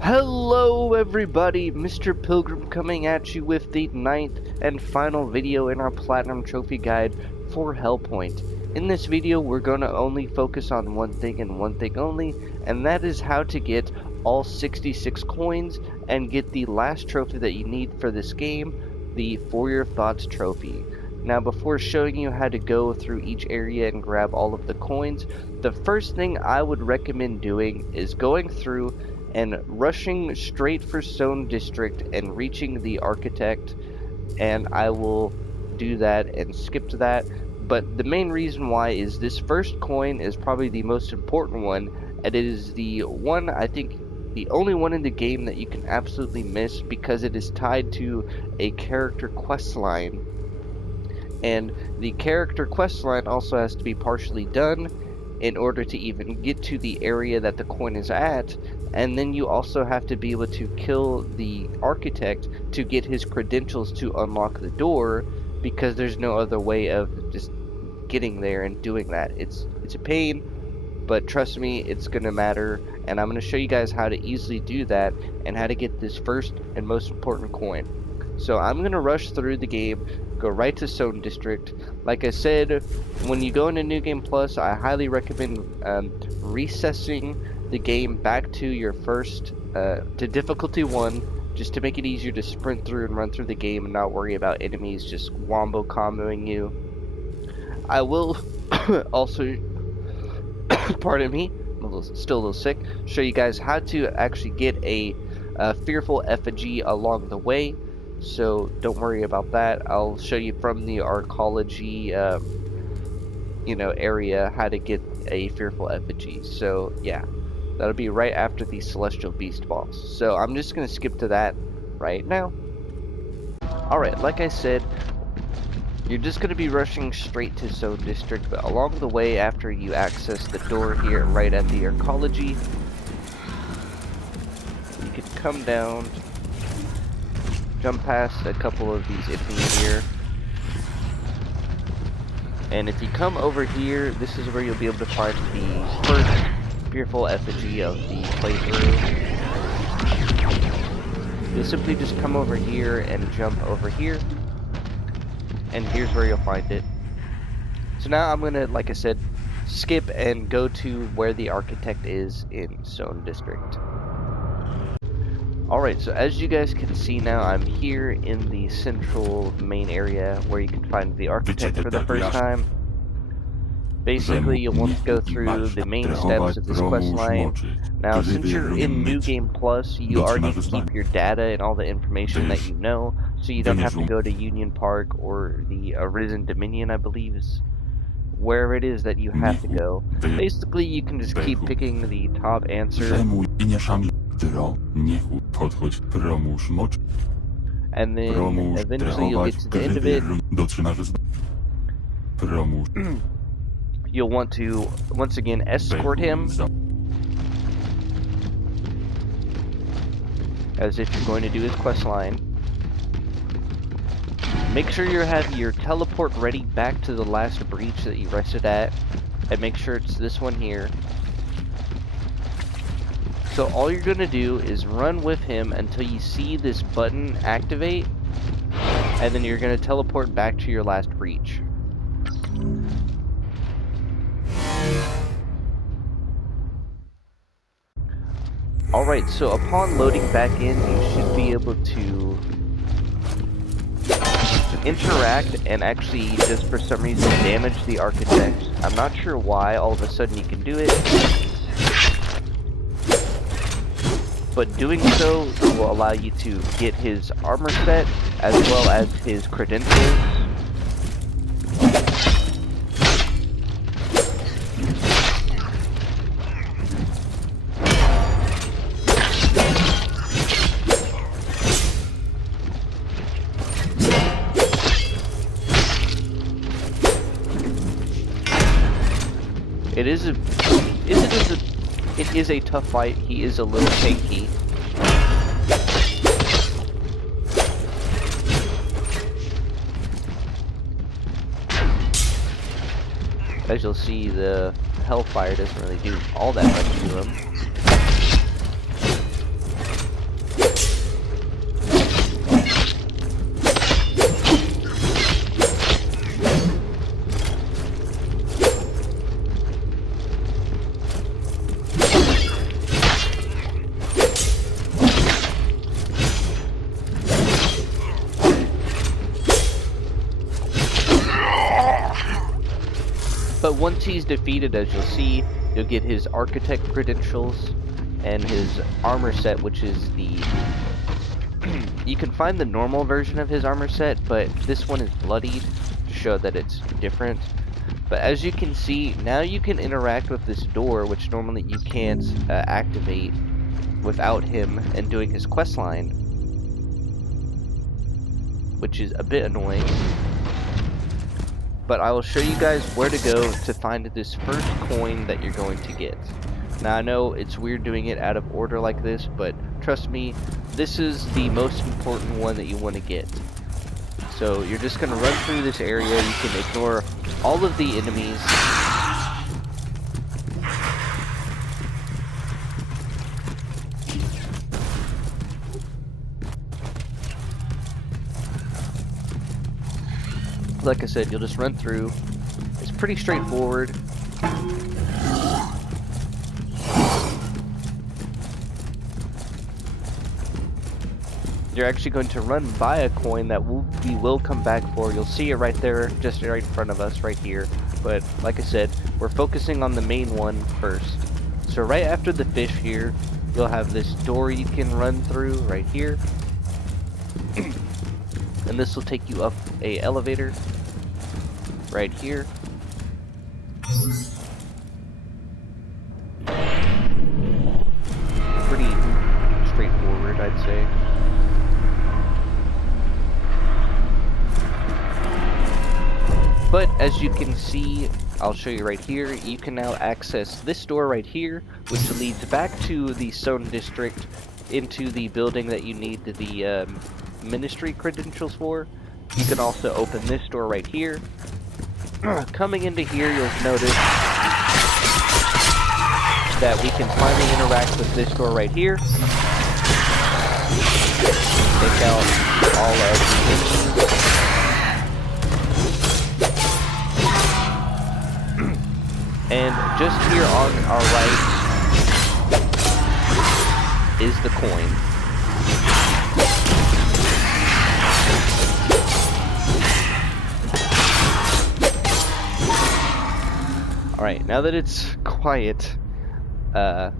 Hello everybody, Mr. Pilgrim coming at you with the 9th and final video in our Platinum Trophy Guide for Hellpoint. In this video we're going to only focus on one thing and one thing only, and that is how to get all 66 coins and get the last trophy that you need for this game, the For Your Thoughts trophy. Now before showing you how to go through each area and grab all of the coins, the first thing I would recommend doing is going through and rushing straight for Stone District and reaching the Architect, and I will do that and skip to that. But the main reason why is this first coin is probably the most important one, and it is the one, I think, the only one in the game that you can absolutely miss because it is tied to a character quest line. And the character quest line also has to be partially done in order to even get to the area that the coin is at, and then you also have to be able to kill the architect to get his credentials to unlock the door, because there's no other way of just getting there and doing that. It's a pain, but trust me, it's gonna matter, and I'm gonna show you guys how to easily do that and how to get this first and most important coin. So I'm gonna rush through the game, go right to Stone District. Like I said, when you go into New Game Plus, I highly recommend recessing the game back to your first, to difficulty 1, just to make it easier to sprint through and run through the game and not worry about enemies just wombo comboing you. I will also, pardon me, I'm still a little sick, show you guys how to actually get a fearful effigy along the way. So don't worry about that. I'll show you from the Arcology, area how to get a fearful effigy. So yeah, that'll be right after the Celestial Beast boss. So I'm just gonna skip to that right now. Alright, like I said, you're just gonna be rushing straight to Stone District, but along the way, after you access the door here right at the Arcology, you can come down, jump past a couple of these enemies here, and if you come over here, this is where you'll be able to find the first fearful effigy of the playthrough. You'll simply just come over here and jump over here, and here's where you'll find it. So now I'm gonna, like I said, skip and go to where the architect is in Stone District. Alright, so as you guys can see now, I'm here in the central main area where you can find the architect for the first time. Basically, you'll want to go through the main steps of this quest line. Now, since you're in New Game Plus, you already keep your data and all the information that you know, so you don't have to go to Union Park or the Arisen Dominion, I believe is wherever it is that you have to go. Basically, you can just keep picking the top answer, and then eventually you'll get to the end of it. You'll want to, once again, escort him as if you're going to do his quest line. Make sure you have your teleport ready back to the last breach that you rested at, and make sure it's this one here. So all you're going to do is run with him until you see this button activate, and then you're going to teleport back to your last breach. Alright, so upon loading back in, you should be able to interact and actually, just for some reason, damage the architect. I'm not sure why all of a sudden you can do it, but doing so will allow you to get his armor set as well as his credentials. It is a tough fight. He is a little tanky. As you'll see, the Hellfire doesn't really do all that much to him. once he's defeated, as you'll see, you'll get his architect credentials and his armor set, which is the... You can find the normal version of his armor set, but this one is bloodied to show that it's different. But as you can see, now you can interact with this door, which normally you can't activate without him and doing his quest line, which is a bit annoying. But I will show you guys where to go to find this first coin that you're going to get. Now I know it's weird doing it out of order like this, but trust me, this is the most important one that you want to get. So you're just going to run through this area. You can ignore all of the enemies. Like I said, you'll just run through. It's pretty straightforward. You're actually going to run by a coin that we will come back for. You'll see it right there, just right in front of us, right here. But like I said, we're focusing on the main one first. So right after the fish here, you'll have this door you can run through right here. And this will take you up a elevator right here. Pretty straightforward, I'd say. But as you can see, I'll show you right here, you can now access this door right here, which leads back to the Stone District into the building that you need the ministry credentials for. You can also open this door right here. Coming into here, you'll notice that we can finally interact with this door right here. Take out all of the enemies. And just here on our right is the coin. Alright, now that it's quiet,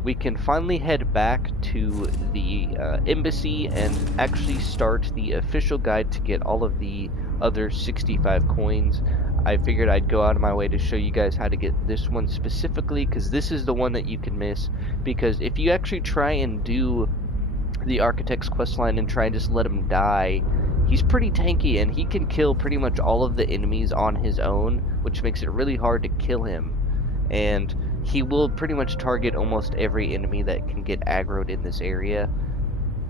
we can finally head back to the embassy and actually start the official guide to get all of the other 65 coins. I figured I'd go out of my way to show you guys how to get this one specifically, because this is the one that you can miss. Because if you actually try and do the Architect's questline and try and just let him die, he's pretty tanky and he can kill pretty much all of the enemies on his own, which makes it really hard to kill him. And he will pretty much target almost every enemy that can get aggroed in this area,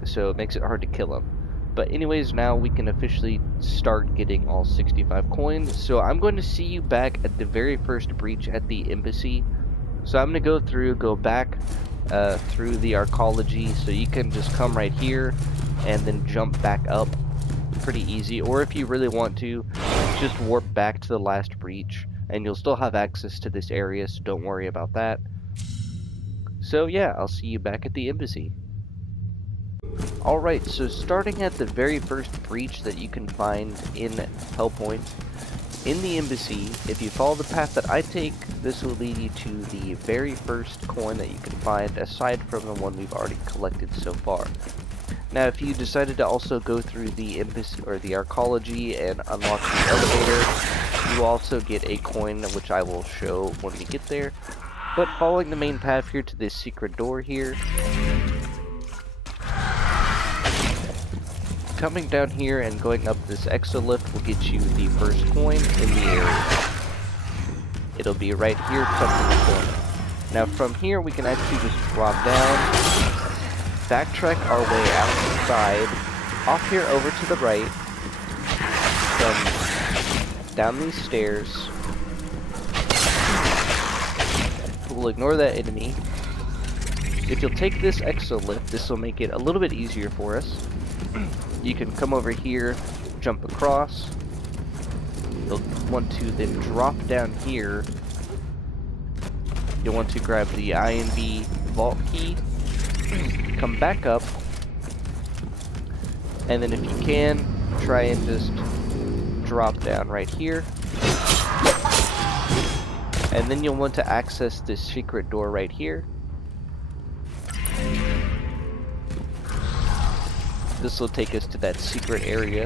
so it makes it hard to kill him. But anyways, now we can officially start getting all 65 coins. So I'm going to see you back at the very first breach at the embassy. So I'm going to go back through the Arcology. So you can just come right here and then jump back up. Pretty easy. Or if you really want to, just warp back to the last breach. And you'll still have access to this area, so don't worry about that. So yeah, I'll see you back at the embassy. Alright, so starting at the very first breach that you can find in Hellpoint, in the embassy, if you follow the path that I take, this will lead you to the very first coin that you can find, aside from the one we've already collected so far. Now, if you decided to also go through the embassy or the Arcology and unlock the elevator, you also get a coin, which I will show when we get there. But following the main path here to this secret door here, coming down here and going up this exolift will get you the first coin in the area. It'll be right here tucked in the corner. Now from here we can actually just drop down, backtrack our way outside, off here over to the right, come down these stairs. We'll ignore that enemy. If you'll take this exolift, this will make it a little bit easier for us. You can come over here, jump across. You'll want to then drop down here. You'll want to grab the INV vault key, come back up, and then if you can, try and just drop down right here. And then you'll want to access this secret door right here. This will take us to that secret area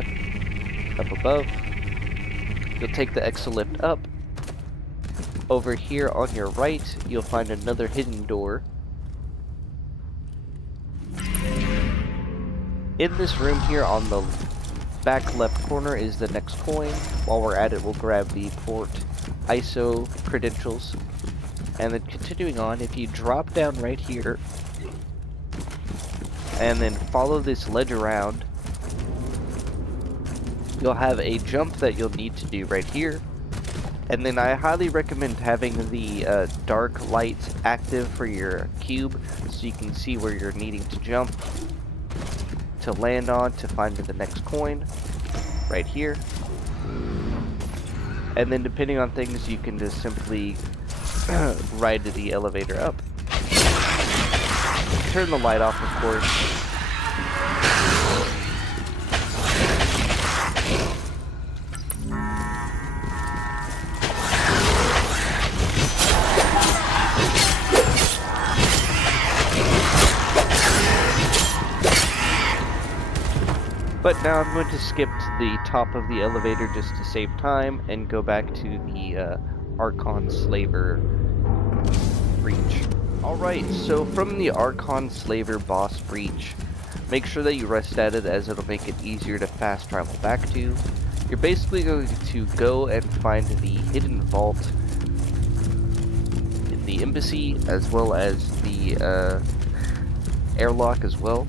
up above. You'll take the exolift up. Over here on your right, you'll find another hidden door. In this room here on the back left corner is the next coin. While we're at it, we'll grab the port ISO credentials. And then continuing on, if you drop down right here, and then follow this ledge around, you'll have a jump that you'll need to do right here. And then I highly recommend having the dark light active for your cube, so you can see where you're needing to jump to land on to find the next coin right here. And then depending on things, you can just simply ride the elevator up. Turn the light off, of course. But now I'm going to skip to the top of the elevator just to save time and go back to the Archon Slaver breach. Alright, so from the Archon Slaver boss breach, make sure that you rest at it, as it'll make it easier to fast travel back to. You're basically going to go and find the hidden vault in the embassy, as well as the airlock as well.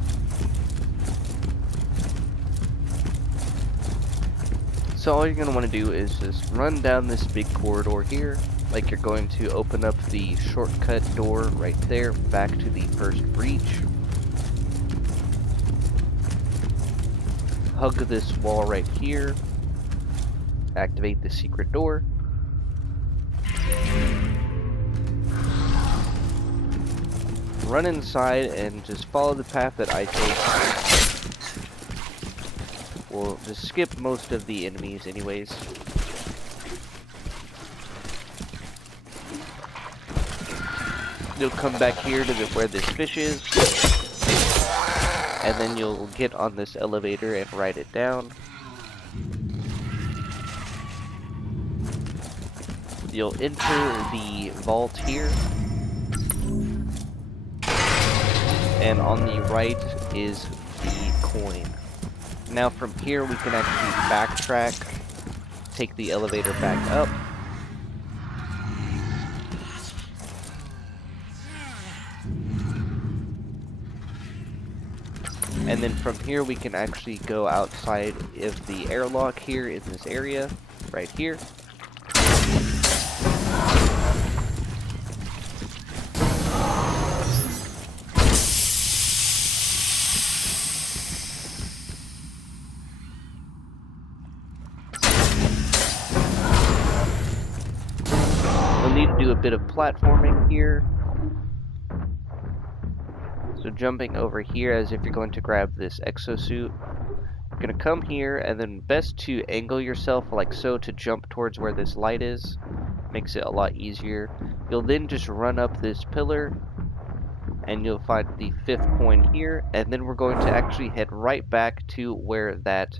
So all you're going to want to do is just run down this big corridor here, like you're going to open up the shortcut door right there, back to the first breach. Hug this wall right here, activate the secret door. Run inside and just follow the path that I take. We'll just skip most of the enemies anyways. You'll come back here to where this fish is, and then you'll get on this elevator and ride it down. You'll enter the vault here, and on the right is the coin. Now from here we can actually backtrack, take the elevator back up. And then from here we can actually go outside of the airlock here in this area, right here. Need to do a bit of platforming here. So jumping over here as if you're going to grab this exosuit. You're going to come here, and then best to angle yourself like so to jump towards where this light is. Makes it a lot easier. You'll then just run up this pillar, and you'll find the 5th coin here, and then we're going to actually head right back to where that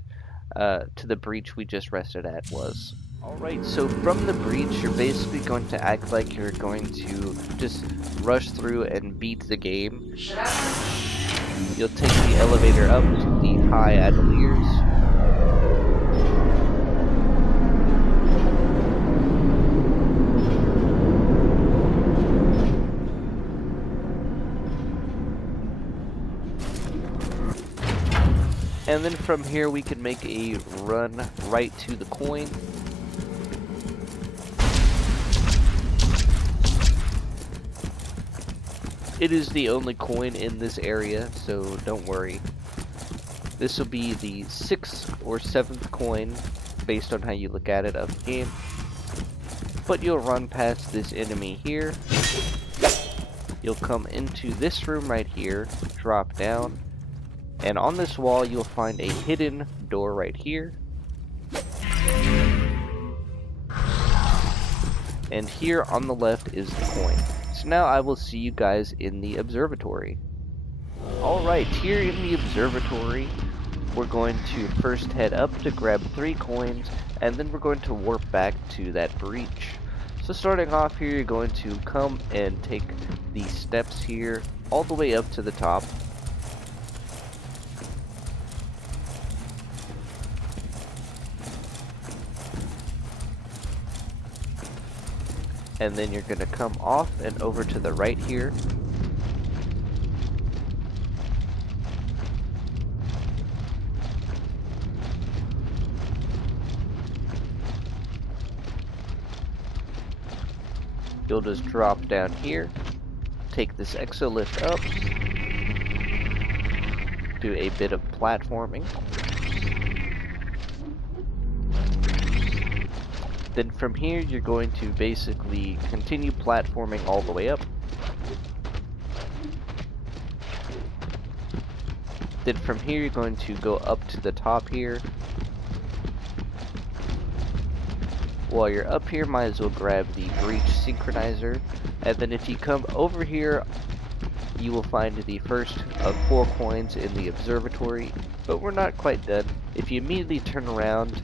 to the breach we just rested at was. Alright, so from the breach, you're basically going to act like you're going to just rush through and beat the game. You'll take the elevator up to the high Adeliers. And then from here we can make a run right to the coin. It is the only coin in this area, so don't worry. This will be the 6th or 7th coin, based on how you look at it, of the game. But you'll run past this enemy here. You'll come into this room right here, drop down, and on this wall you'll find a hidden door right here. and here on the left is the coin. So now I will see you guys in the observatory. Alright, here in the observatory, we're going to first head up to grab 3 coins, and then we're going to warp back to that breach. So starting off here, you're going to come and take the steps here all the way up to the top. And then you're going to come off and over to the right here. You'll just drop down here, take this exo lift up, do a bit of platforming. Then from here, you're going to basically continue platforming all the way up. Then from here, you're going to go up to the top here. While you're up here, might as well grab the breach synchronizer. And then if you come over here, you will find the first of 4 coins in the observatory. But we're not quite done. If you immediately turn around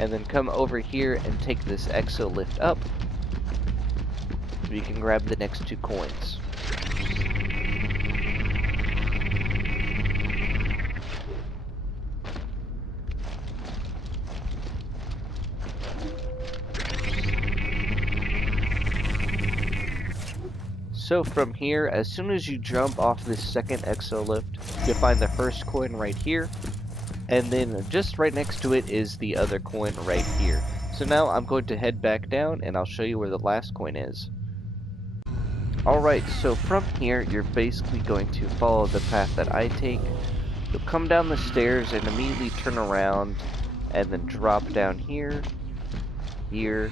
and then come over here and take this exo lift up, you can grab the next 2 coins. So from here, as soon as you jump off this second exo lift, you'll find the first coin right here, and then just right next to it is the other coin right here. So now I'm going to head back down and I'll show you where the last coin is. Alright, so from here, you're basically going to follow the path that I take. You'll come down the stairs and immediately turn around and then drop down here, here,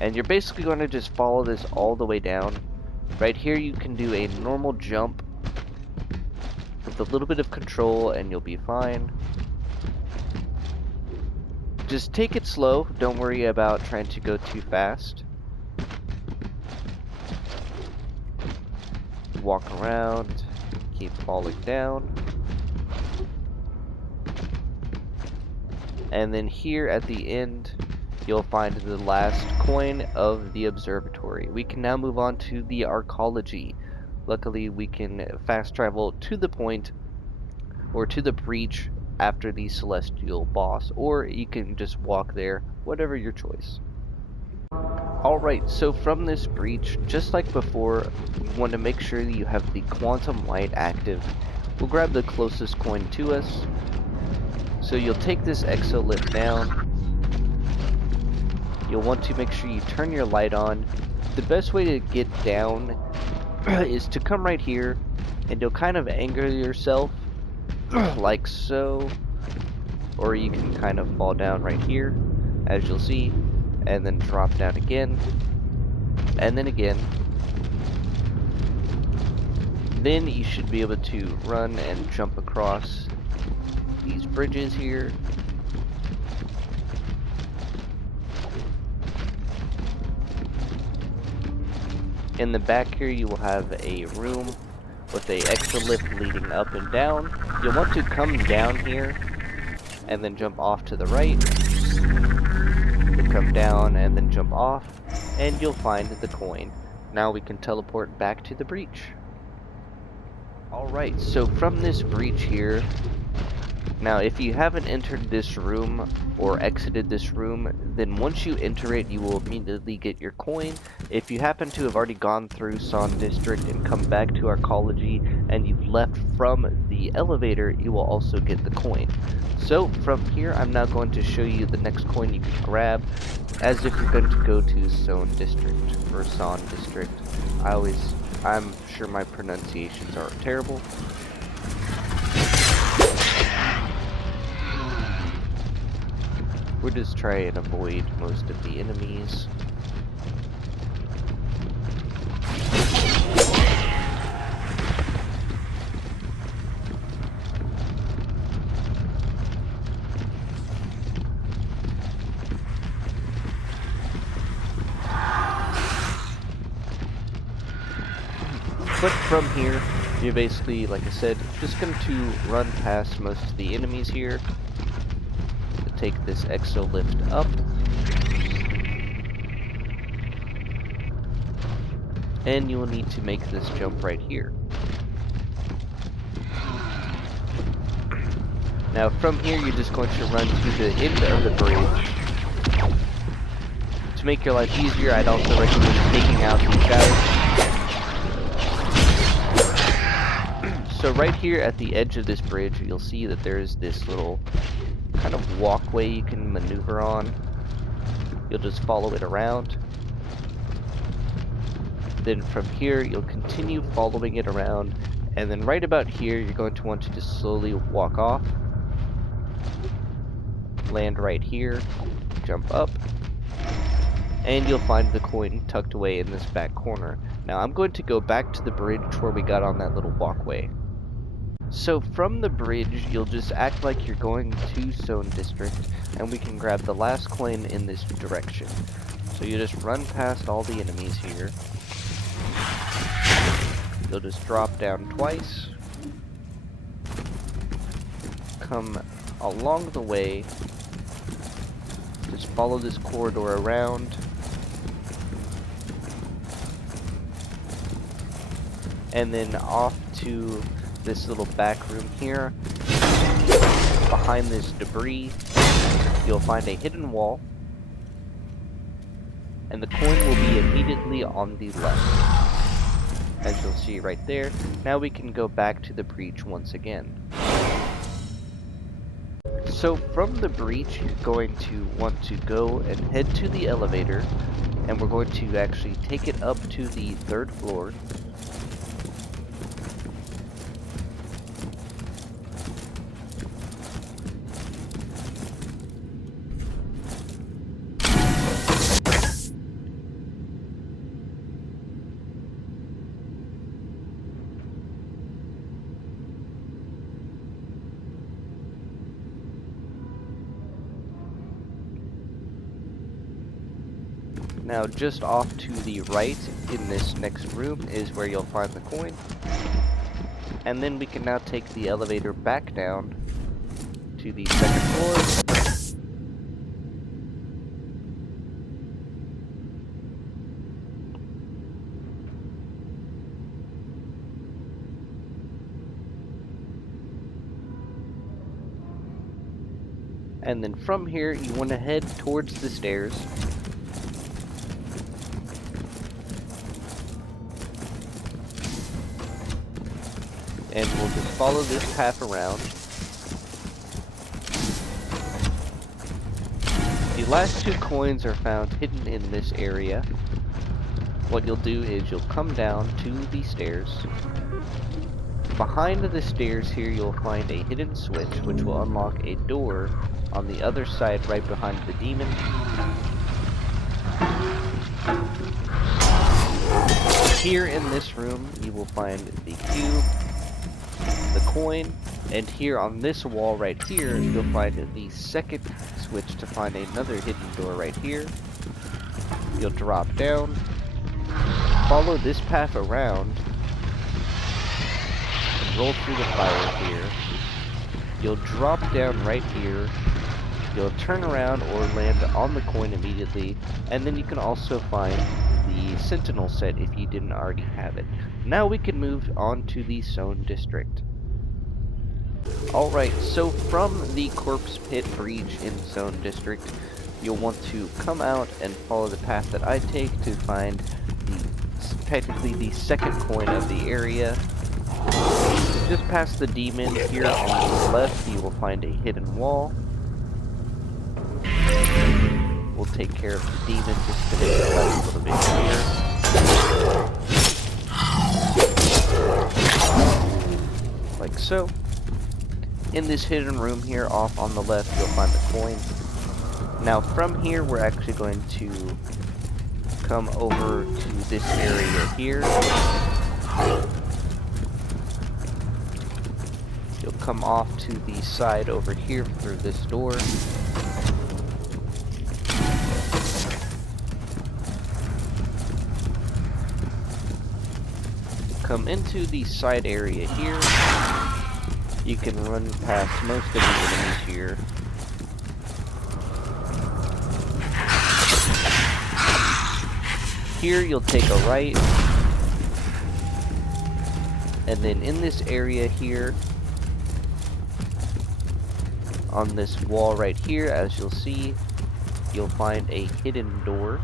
and you're basically going to just follow this all the way down. Right here you can do a normal jump with a little bit of control and you'll be fine. Just take it slow, don't worry about trying to go too fast. Walk around, keep falling down. And then here at the end, you'll find the last coin of the observatory. We can now move on to the Arcology. Luckily, we can fast travel to the point, or to the breach, after the celestial boss, or you can just walk there, whatever your choice. Alright, so from this breach, just like before, you want to make sure that you have the quantum light active. We'll grab the closest coin to us. So you'll take this exo lift down. You'll want to make sure you turn your light on. The best way to get down is to come right here, and you'll kind of angle yourself like so, or you can kind of fall down right here, as you'll see, and then drop down again, and then again. Then you should be able to run and jump across these bridges here. In the back here, you will have a room with a extra lift leading up and down. You'll want to come down here and then jump off to the right. You'll come down and then jump off, and you'll find the coin. Now we can teleport back to the breach. Alright, so from this breach here, now if you haven't entered this room or exited this room, then once you enter it, you will immediately get your coin. If you happen to have already gone through Son District and come back to Arcology and you've left from the elevator, you will also get the coin. So from here, I'm now going to show you the next coin you can grab, as if you're going to go to Son District or Son District. I'm sure my pronunciations are terrible. We'll just try and avoid most of the enemies. But from here, you're basically, like I said, just going to run past most of the enemies here. Take this exo lift up. And you will need to make this jump right here. Now from here, you're just going to run to the end of the bridge. To make your life easier, I'd also recommend taking out these guys. So right here at the edge of this bridge, you'll see that there's this little kind of walkway you can maneuver on. You'll just follow it around. Then from here, you'll continue following it around. And then right about here, you're going to want to just slowly walk off. Land right here, jump up, and you'll find the coin tucked away in this back corner. Now I'm going to go back to the bridge where we got on that little walkway. So from the bridge, you'll just act like you're going to Zone District, and we can grab the last coin in this direction. So you just run past all the enemies here. You'll just drop down twice, come along the way, just follow this corridor around, and then off to this little back room here. Behind this debris, you'll find a hidden wall, and the coin will be immediately on the left, as you'll see right there. Now we can go back to the breach once again. So from the breach, you're going to want to go and head to the elevator, and we're going to actually take it up to the 3rd floor. Now just off to the right in this next room is where you'll find the coin. And then we can now take the elevator back down to the 2nd floor. And then from here, you want to head towards the stairs. And we'll just follow this path around. The last 2 coins are found hidden in this area. What you'll do is you'll come down to the stairs. Behind the stairs here, you'll find a hidden switch, which will unlock a door on the other side right behind the demon. Here in this room, you will find the cube, the coin, and here on this wall right here, you'll find the 2nd switch to find another hidden door right here. You'll drop down, follow this path around, and roll through the fire here. You'll drop down right here, you'll turn around or land on the coin immediately, and then you can also find the Sentinel set if you didn't already have it. Now we can move on to the Zone District. Alright, so from the Corpse Pit breach in Zone District, you'll want to come out and follow the path that I take to find technically the 2nd coin of the area. Just past the demon here on the left, you will find a hidden wall. We'll take care of the demon just to make the life a little bit clearer. Like so. In this hidden room here off on the left, you'll find the coin. Now from here, we're actually going to come over to this area here. You'll come off to the side over here through this door. come into the side area here. You can run past most of the enemies here. Here you'll take a right, and then in this area here, on this wall right here, as you'll see, you'll find a hidden door.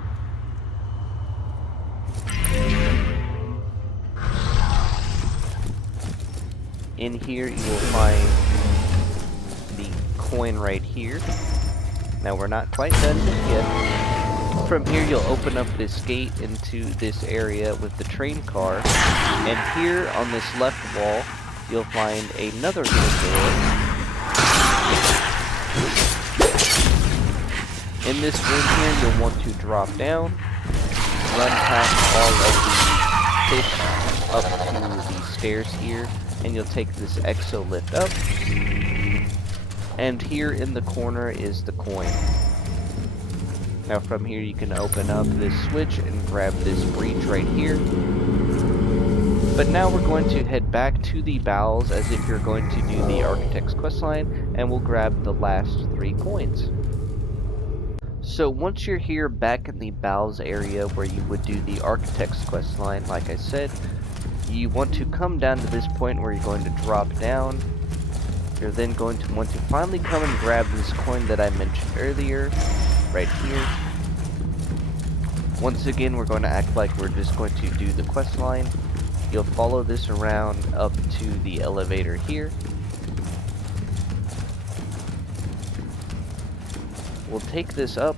In here you will find the coin right here. Now we're not quite done just yet. From here you'll open up this gate into this area with the train car, and here on this left wall you'll find another hidden door. In this room here you'll want to drop down, run past all of the fish up to the stairs here, and you'll take this exo lift up, and here in the corner is the coin. Now from here you can open up this switch and grab this breach right here. But now we're going to head back to the bowels as if you're going to do the architect's questline, and we'll grab the last 3 coins. So once you're here back in the bowels area where you would do the architect's questline, like I said, you want to come down to this point where you're going to drop down. You're then going to want to finally come and grab this coin that I mentioned earlier, right here. Once again, we're going to act like we're just going to do the quest line. You'll follow this around up to the elevator here. We'll take this up.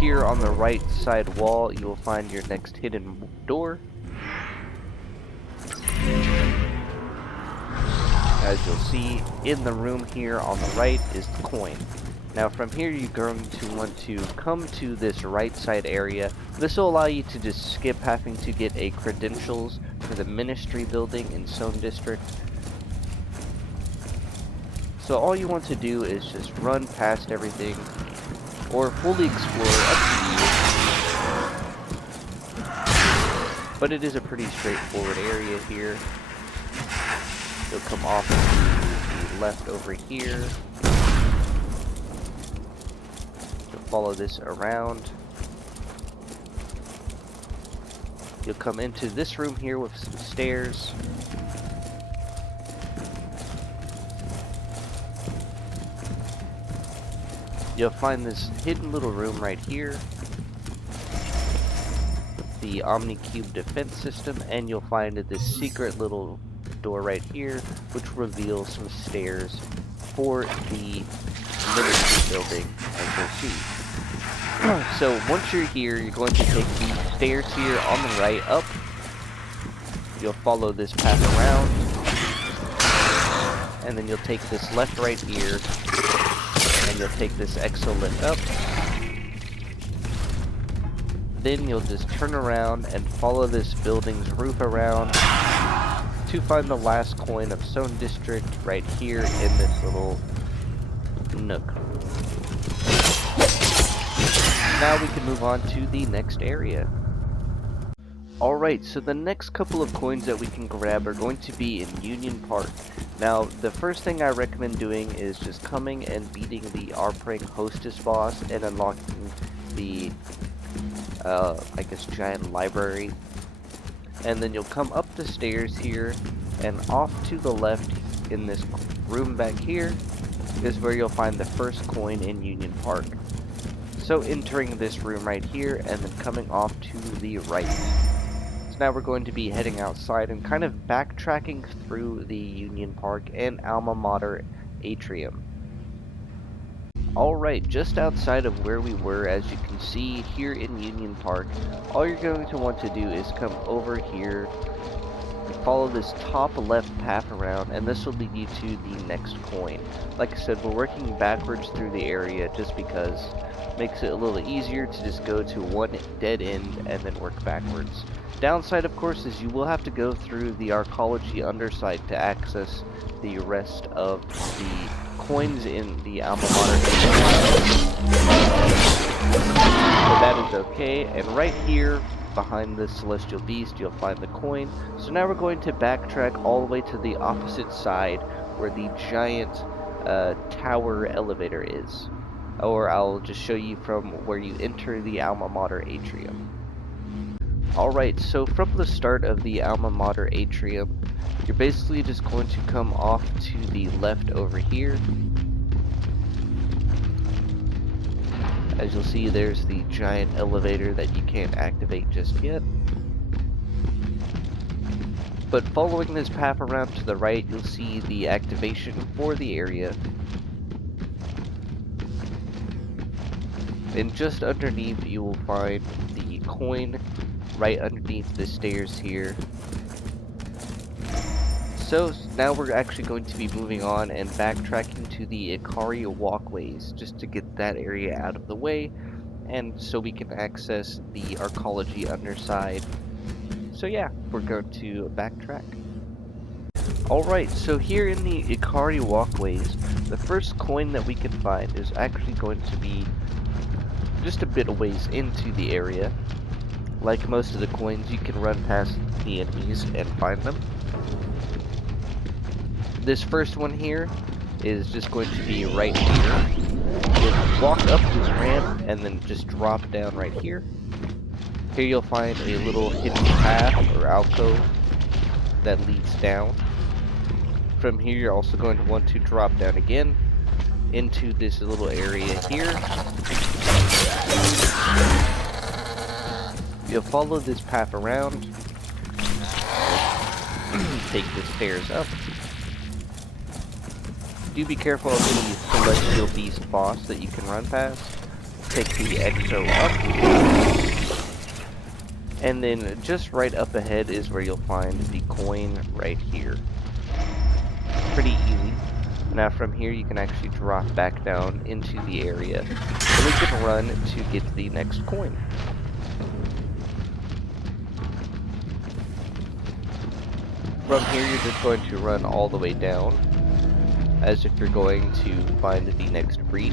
Here on the right side wall, you will find your next hidden door. As you'll see, in the room here on the right is the coin. Now from here you're going to want to come to this right side area. This will allow you to just skip having to get a credentials for the ministry building in Zone District. So all you want to do is just run past everything, or fully explore, up to you. But it is a pretty straightforward area here. You'll come off to the left over here. You'll follow this around. You'll come into this room here with some stairs. You'll find this hidden little room right here, the Omni-Cube defense system, and you'll find this secret little door right here, which reveals some stairs for the ministry building, as you'll see. So once you're here, you're going to take the stairs here on the right up. You'll follow this path around, and then you'll take this left right here, and you'll take this exo lift up. Then you'll just turn around and follow this building's roof around to find the last coin of Zone District right here in this little nook. Now we can move on to the next area. Alright, so the next couple of coins that we can grab are going to be in Union Park. Now, the first thing I recommend doing is just coming and beating the Arcology hostess boss and unlocking the, I guess, giant library. And then you'll come up the stairs here, and off to the left in this room back here is where you'll find the first coin in Union Park. So entering this room right here, and then coming off to the right. Now we're going to be heading outside and kind of backtracking through the Union Park and Alma Mater Atrium. Alright, just outside of where we were, as you can see here in Union Park, all you're going to want to do is come over here follow this top left path around, and this will lead you to the next coin. Like I said, we're working backwards through the area just because it makes it a little easier to just go to one dead end and then work backwards. Downside, of course, is you will have to go through the Arcology underside to access the rest of the coins in the Alma Mater. But that is okay, and right here behind the celestial beast you'll find the coin. So now we're going to backtrack all the way to the opposite side where the giant tower elevator is, or I'll just show you from where you enter the Alma Mater atrium. Alright, so from the start of the Alma Mater atrium, you're basically just going to come off to the left over here. As you'll see, there's the giant elevator that you can't activate just yet. But following this path around to the right, you'll see the activation for the area. And just underneath, you will find the coin right underneath the stairs here. So now we're actually going to be moving on and backtracking to the Ikari walkways just to get that area out of the way, and so we can access the Arcology underside. So yeah, we're going to backtrack. Alright, so here in the Ikari walkways, the first coin that we can find is actually going to be just a bit of ways into the area. Like most of the coins, you can run past the enemies and find them. This first one here is just going to be right here. You'll walk up this ramp and then just drop down right here. Here you'll find a little hidden path or alcove that leads down. From here you're also going to want to drop down again into this little area here. You'll follow this path around, take the stairs up. Do be careful of the celestial beast boss that you can run past. Take the XO up. And then just right up ahead is where you'll find the coin right here. Pretty easy. Now from here you can actually drop back down into the area. And we can run to get to the next coin. From here you're just going to run all the way down, as if you're going to find the next breach.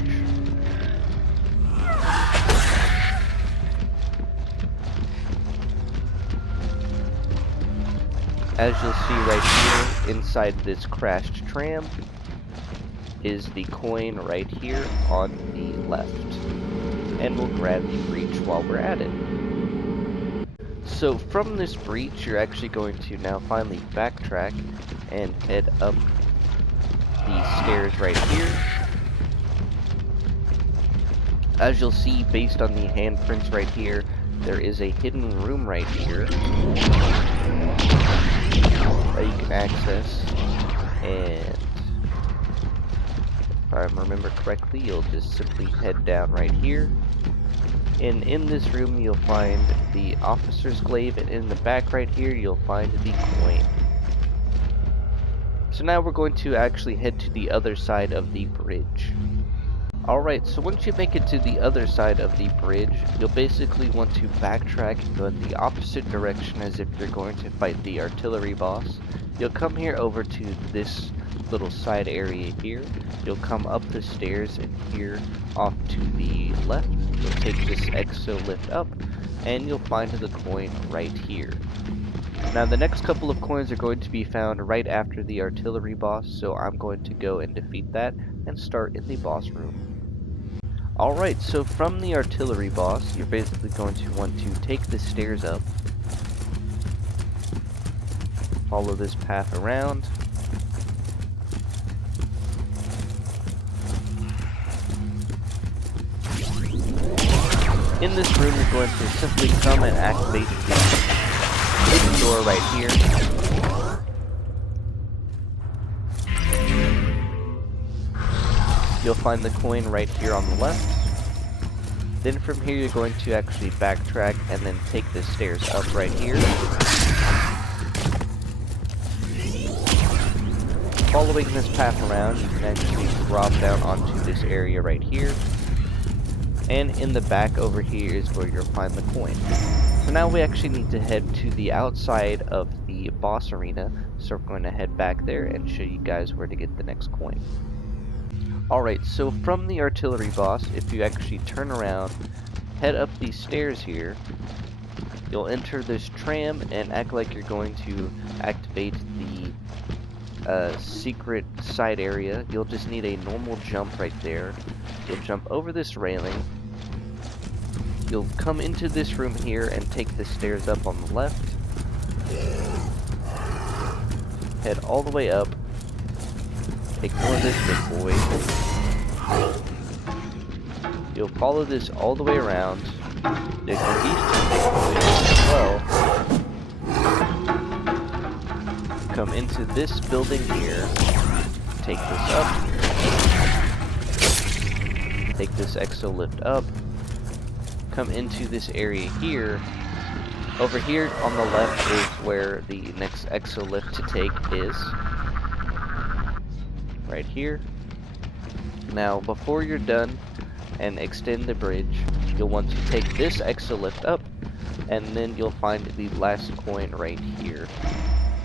As you'll see right here, inside this crashed tram, is the coin right here on the left. And we'll grab the breach while we're at it. So from this breach, you're actually going to now finally backtrack and head up the stairs right here. As you'll see, based on the handprints right here, there is a hidden room right here that you can access, and if I remember correctly, you'll just simply head down right here. And in this room you'll find the officer's glaive, and in the back right here you'll find the coin. So now we're going to actually head to the other side of the bridge. Alright, so once you make it to the other side of the bridge, you'll basically want to backtrack and go in the opposite direction as if you're going to fight the artillery boss. You'll come here over to this little side area here. You'll come up the stairs, and here off to the left, you'll take this exo lift up, and you'll find the coin right here. Now the next couple of coins are going to be found right after the artillery boss, so I'm going to go and defeat that and start in the boss room. Alright, so from the artillery boss, you're basically going to want to take the stairs up, follow this path around, in this room you're going to simply come and activate the hidden door right here. You'll find the coin right here on the left. Then from here you're going to actually backtrack and then take the stairs up right here. following this path around, you can actually drop down onto this area right here. And in the back over here is where you'll find the coin. So now we actually need to head to the outside of the boss arena. So we're going to head back there and show you guys where to get the next coin. Alright, so from the artillery boss, if you actually turn around, head up these stairs here, you'll enter this tram and act like you're going to activate the secret side area. You'll just need a normal jump right there. You'll jump over this railing. You'll come into this room here and take the stairs up on the left. Head all the way up. Ignore this big boy. You'll follow this all the way around. Ignore these two big boys as well. Come into this building here. Take this up. Take this exo lift up. Come into this area here. Over here on the left is where the next exo lift to take is. Right here. Now, before you're done and extend the bridge, you'll want to take this exo lift up, and then you'll find the last coin right here.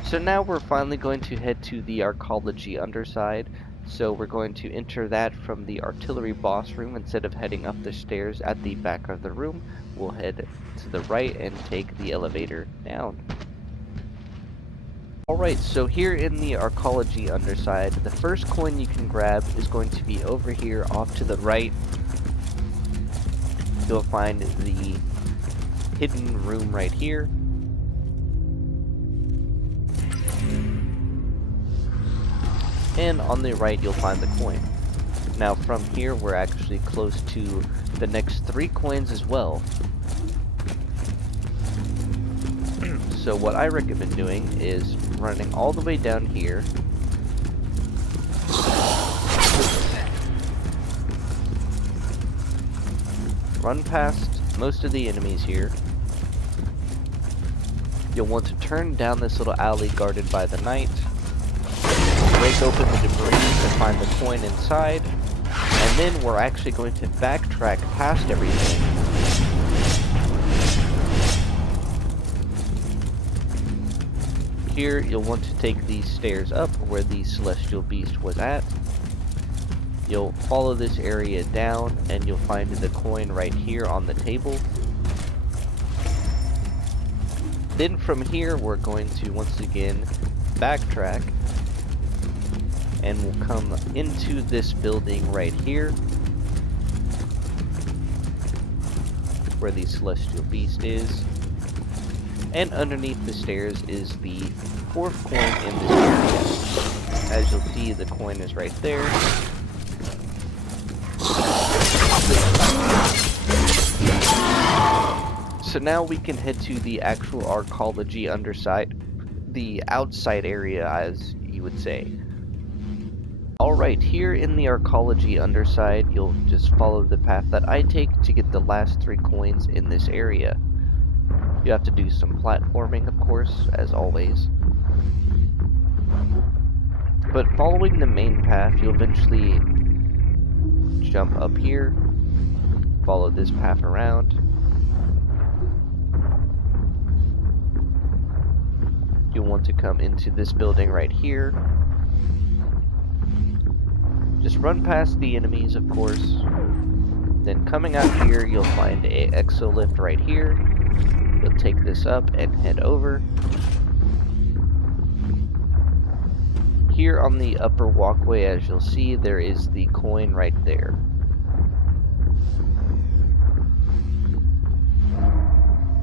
So now we're finally going to head to the Arcology underside. So we're going to enter that from the artillery boss room. Instead of heading up the stairs at the back of the room, we'll head to the right and take the elevator down. Alright, so here in the Arcology underside, the first coin you can grab is going to be over here off to the right. You'll find the hidden room right here. And on the right you'll find the coin. Now from here we're actually close to the next 3 coins as well. So what I recommend doing is running all the way down here. Run past most of the enemies here. You'll want to turn down this little alley guarded by the knight. Break open the debris to find the coin inside. And then we're actually going to backtrack past everything. Here you'll want to take these stairs up where the celestial beast was at. You'll follow this area down and you'll find the coin right here on the table. Then from here we're going to once again backtrack and we'll come into this building right here where the celestial beast is. And underneath the stairs is the 4th coin in this area. As you'll see, the coin is right there. So now we can head to the actual Arcology underside, the outside area as you would say. Alright, here in the Arcology underside, you'll just follow the path that I take to get the last 3 coins in this area. You have to do some platforming, of course, as always. But following the main path, you'll eventually jump up here, follow this path around. You'll want to come into this building right here. Just run past the enemies, of course. Then coming out here, you'll find a exo lift right here. You'll take this up and head over. Here on the upper walkway, as you'll see, there is the coin right there.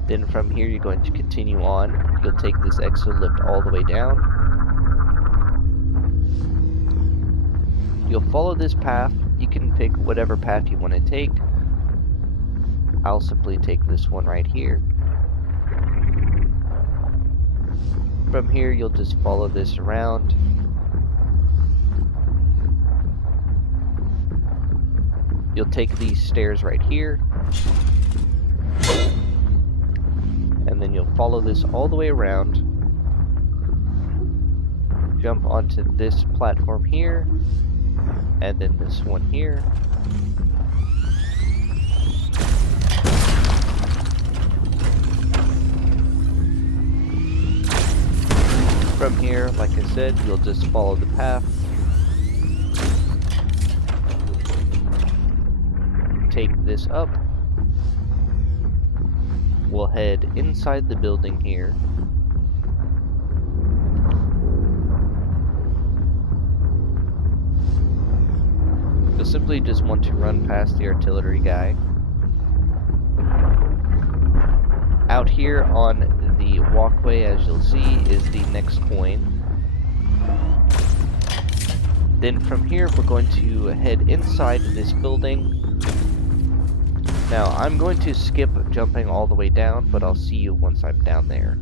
Then from here, you're going to continue on. You'll take this exo lift all the way down. You'll follow this path. You can pick whatever path you want to take. I'll simply take this one right here. From here, you'll just follow this around. You'll take these stairs right here. And then you'll follow this all the way around. jump onto this platform here, and then this one here. From here, like I said, you'll just follow the path. Take this up. We'll head inside the building here. You'll simply just want to run past the artillery guy. Out here on the walkway, as you'll see, is the next coin. Then from here, we're going to head inside this building. Now, I'm going to skip jumping all the way down, but I'll see you once I'm down there.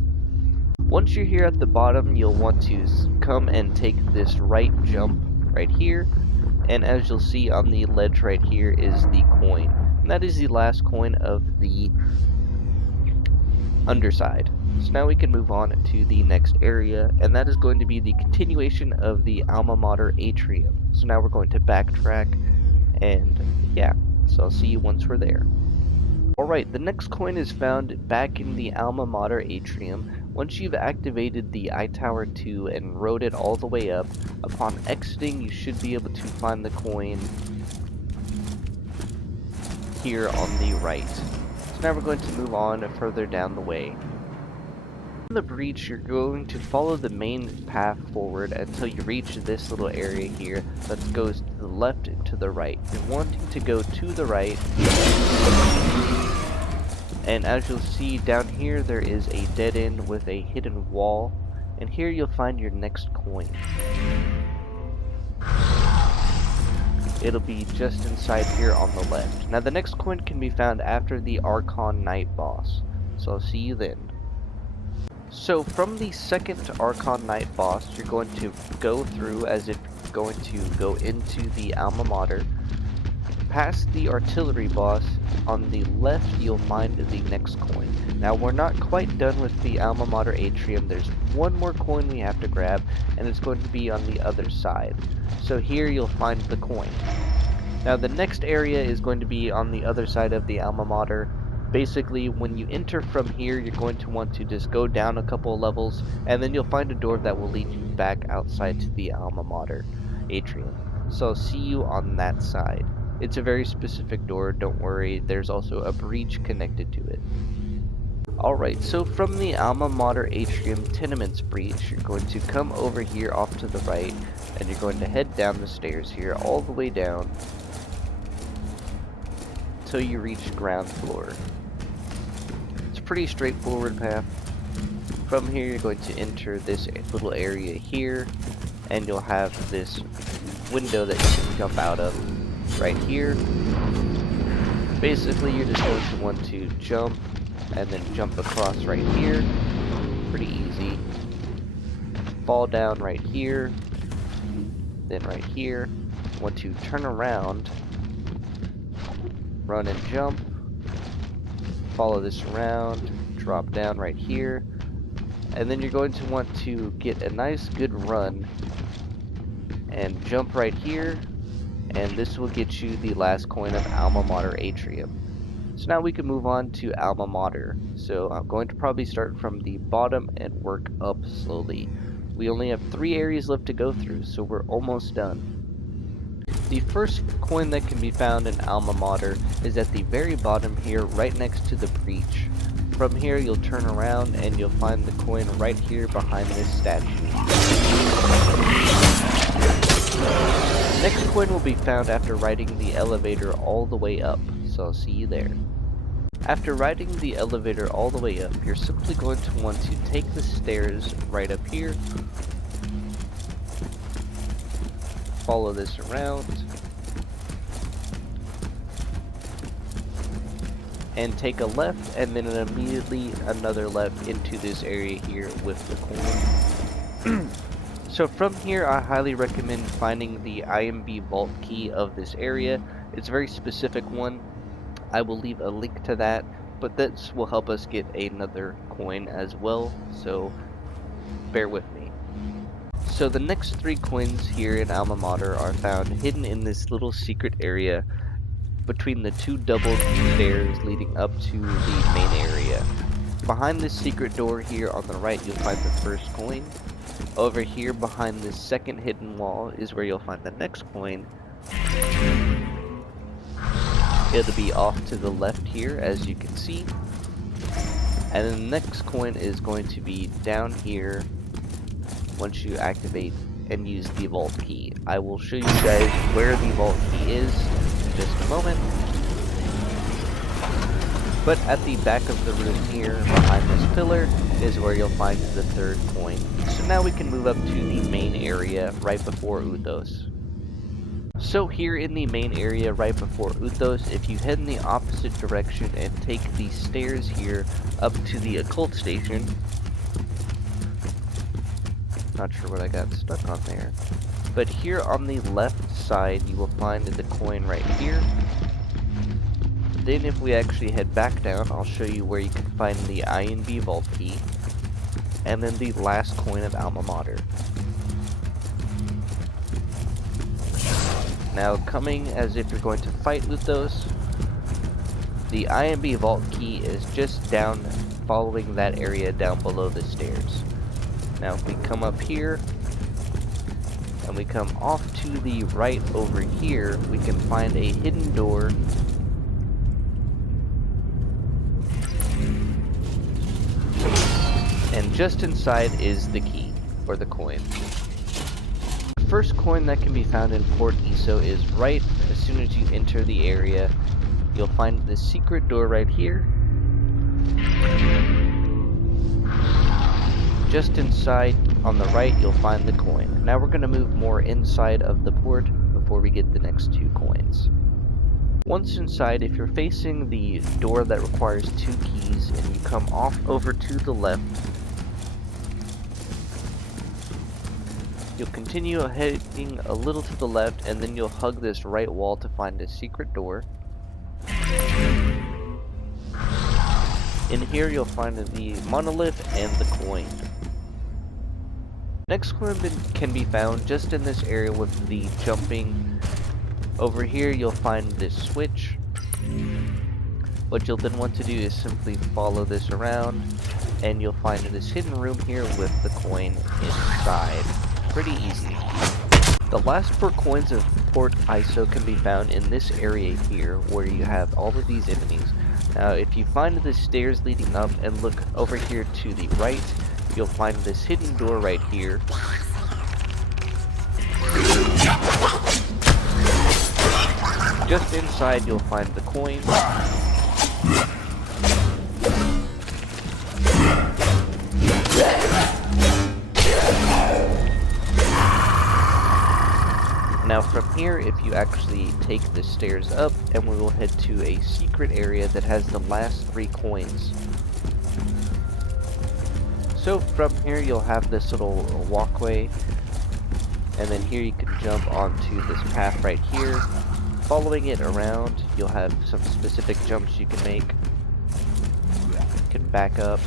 Once you're here at the bottom, you'll want to come and take this right jump right here. And as you'll see on the ledge right here is the coin. And that is the last coin of the underside. So now we can move on to the next area, and that is going to be the continuation of the Alma Mater atrium. So now we're going to backtrack, and yeah, so I'll see you once we're there. Alright, the next coin is found back in the Alma Mater atrium. Once you've activated the iTower 2 and rode it all the way up, upon exiting you should be able to find the coin here on the right. So now we're going to move on further down the way. In the breach, you're going to follow the main path forward until you reach this little area here that goes to the left and to the right. You're wanting to go to the right, and as you'll see down here there is a dead end with a hidden wall, and here you'll find your next coin. It'll be just inside here on the left. Now the next coin can be found after the Archon Knight boss, so I'll see you then. So from the second Archon Knight boss, you're going to go through as if you're going to go into the Alma Mater. Past the artillery boss, on the left you'll find the next coin. Now we're not quite done with the Alma Mater atrium. There's one more coin we have to grab, and it's going to be on the other side. So here you'll find the coin. Now the next area is going to be on the other side of the Alma Mater. Basically, when you enter from here, you're going to want to just go down a couple of levels, and then you'll find a door that will lead you back outside to the Alma Mater atrium. So I'll see you on that side. It's a very specific door, don't worry, there's also a breach connected to it. Alright, so from the Alma Mater atrium tenements breach, you're going to come over here off to the right, and you're going to head down the stairs here, all the way down, till you reach ground floor. Pretty straightforward path. From here you're going to enter this little area here, and you'll have this window that you can jump out of right here. Basically you're just going to want to jump and then jump across right here. Pretty easy. Fall down right here, then right here. Want to turn around, run and jump. Follow this around, drop down right here, and then you're going to want to get a nice good run and jump right here, and this will get you the last coin of Alma Mater atrium. So now we can move on to Alma Mater. So I'm going to probably start from the bottom and work up slowly. We only have 3 areas left to go through, so we're almost done. The first coin that can be found in Alma Mater is at the very bottom here, right next to the breach. From here you'll turn around and you'll find the coin right here behind this statue. The next coin will be found after riding the elevator all the way up, so I'll see you there. After riding the elevator all the way up, you're simply going to want to take the stairs right up here. Follow this around, and take a left, and then immediately another left into this area here with the coin. So from here I highly recommend finding the IMB vault key of this area. It's a very specific one. I will leave a link to that, but this will help us get another coin as well, so bear with me. So the next 3 coins here in Alma Mater are found hidden in this little secret area between the 2 double stairs leading up to the main area. Behind this secret door here on the right, you'll find the first coin. Over here behind this second hidden wall is where you'll find the next coin. It'll be off to the left here, as you can see. And then the next coin is going to be down here once you activate and use the vault key. I will show you guys where the vault key is in just a moment. But at the back of the room here, behind this pillar, is where you'll find the third coin. So now we can move up to the main area right before Uthos. So here in the main area right before Uthos, if you head in the opposite direction and take the stairs here up to the occult station. Not sure what I got stuck on there. But here on the left side, you will find the coin right here. Then if we actually head back down, I'll show you where you can find the INB vault key. And then the last coin of Alma Mater. Now coming as if you're going to fight Uthos, the INB vault key is just down, following that area down below the stairs. Now if we come up here, and we come off to the right over here, we can find a hidden door. And just inside is the key, or the coin. The first coin that can be found in Port Iso is right as soon as you enter the area. You'll find the secret door right here. Just inside, on the right, you'll find the coin. Now we're going to move more inside of the port before we get the next 2 coins. Once inside, if you're facing the door that requires 2 keys and you come off over to the left, you'll continue heading a little to the left, and then you'll hug this right wall to find a secret door. In here you'll find the monolith and the coin. Next coin can be found just in this area with the jumping. Over here you'll find this switch. What you'll then want to do is simply follow this around, and you'll find this hidden room here with the coin inside. Pretty easy. The last 4 coins of Port Iso can be found in this area here, where you have all of these enemies. Now if you find the stairs leading up and look over here to the right, you'll find this hidden door right here. Just inside you'll find the coin. Now from here, if you actually take the stairs up, and we will head to a secret area that has the last 3 coins. So from here you'll have this little walkway, and then here you can jump onto this path right here. Following it around, you'll have some specific jumps you can make. You can back up,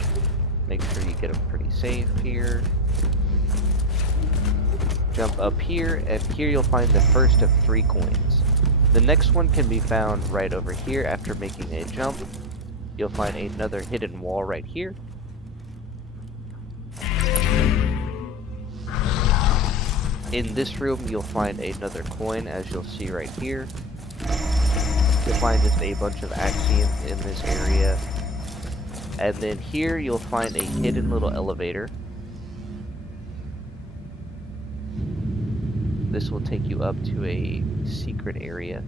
make sure you get them pretty safe here. Jump up here, and here you'll find the first of 3 coins. The next one can be found right over here. After making a jump, you'll find another hidden wall right here. In this room you'll find another coin, as you'll see right here. You'll find just a bunch of axioms in this area. And then here you'll find a hidden little elevator. This will take you up to a secret area.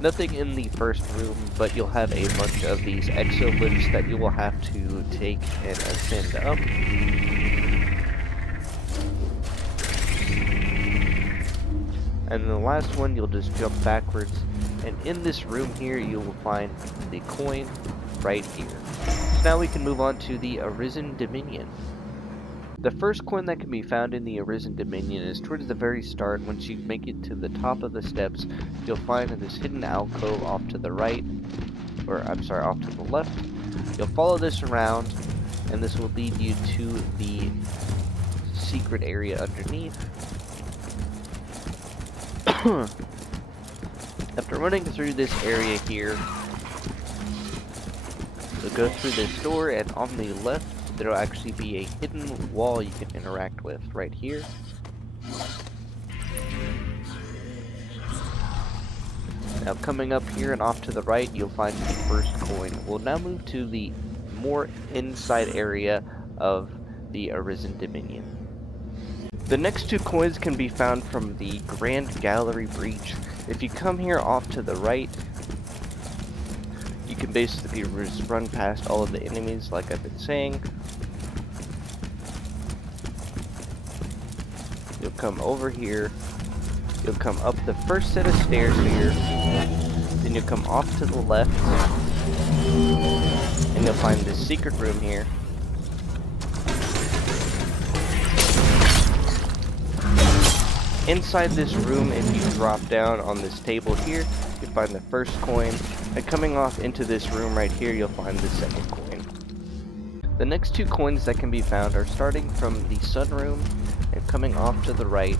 Nothing in the first room, but you'll have a bunch of these exoliths that you will have to take and ascend up. And the last one, you'll just jump backwards. And in this room here, you will find the coin right here. So now we can move on to the Arisen Dominion. The first coin that can be found in the Arisen Dominion is towards the very start. Once you make it to the top of the steps, you'll find this hidden alcove off to the right, or I'm sorry, off to the left. You'll follow this around, and this will lead you to the secret area underneath. After running through this area here, you'll go through this door, and on the left there will actually be a hidden wall you can interact with right here. Now coming up here and off to the right, you'll find the first coin. We'll now move to the more inside area of the Arisen Dominion. The next two coins can be found from the Grand Gallery Breach. If you come here off to the right, you can basically just run past all of the enemies like I've been saying. You'll come over here, you'll come up the first set of stairs here, then you'll come off to the left, and you'll find this secret room here. Inside this room, if you drop down on this table here, you'll find the first coin, and coming off into this room right here, you'll find the second coin. The next two coins that can be found are starting from the sunroom and coming off to the right.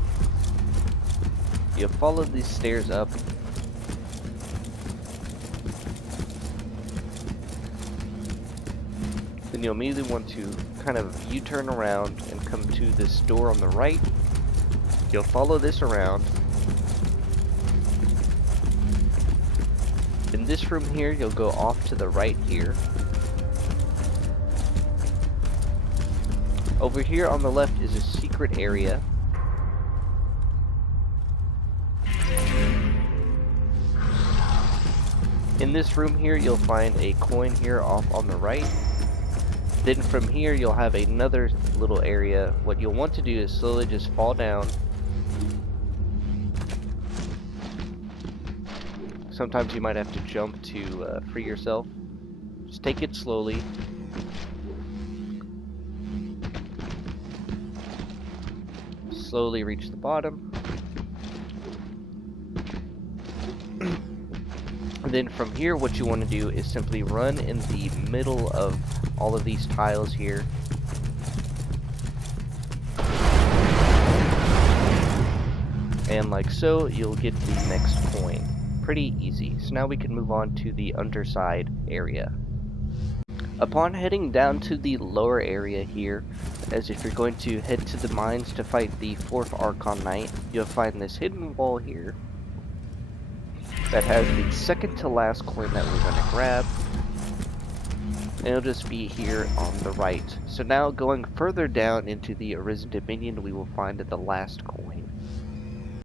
You'll follow these stairs up. Then you'll immediately want to kind of U-turn around and come to this door on the right. You'll follow this around. In this room here, you'll go off to the right here. Over here on the left is a secret area. In this room here, you'll find a coin here off on the right. Then from here, you'll have another little area. What you'll want to do is slowly just fall down. Sometimes you might have to jump to free yourself. Just take it slowly. Slowly reach the bottom. And then from here, what you want to do is simply run in the middle of all of these tiles here. And like so, you'll get the next coin. Pretty easy. So now we can move on to the underside area. Upon heading down to the lower area here, as if you're going to head to the mines to fight the 4th Archon Knight, you'll find this hidden wall here that has the second to last coin that we're going to grab. And it'll just be here on the right. So now going further down into the Arisen Dominion, we will find the last coin.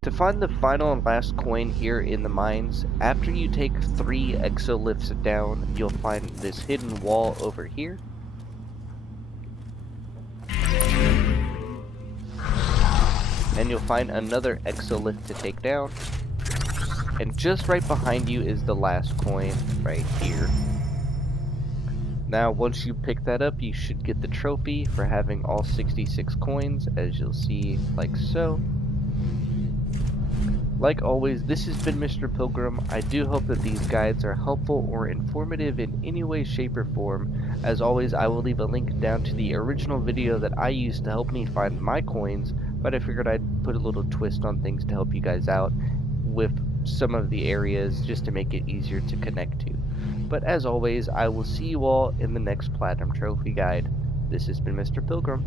To find the final and last coin here in the mines, after you take 3 exoliths down, you'll find this hidden wall over here. And you'll find another exolith to take down. And just right behind you is the last coin right here. Now once you pick that up, you should get the trophy for having all 66 coins, as you'll see like so. Like always, this has been Mr. Pilgrim. I do hope that these guides are helpful or informative in any way, shape, or form. As always, I will leave a link down to the original video that I used to help me find my coins, but I figured I'd put a little twist on things to help you guys out with some of the areas just to make it easier to connect to. But as always, I will see you all in the next Platinum Trophy guide. This has been Mr. Pilgrim.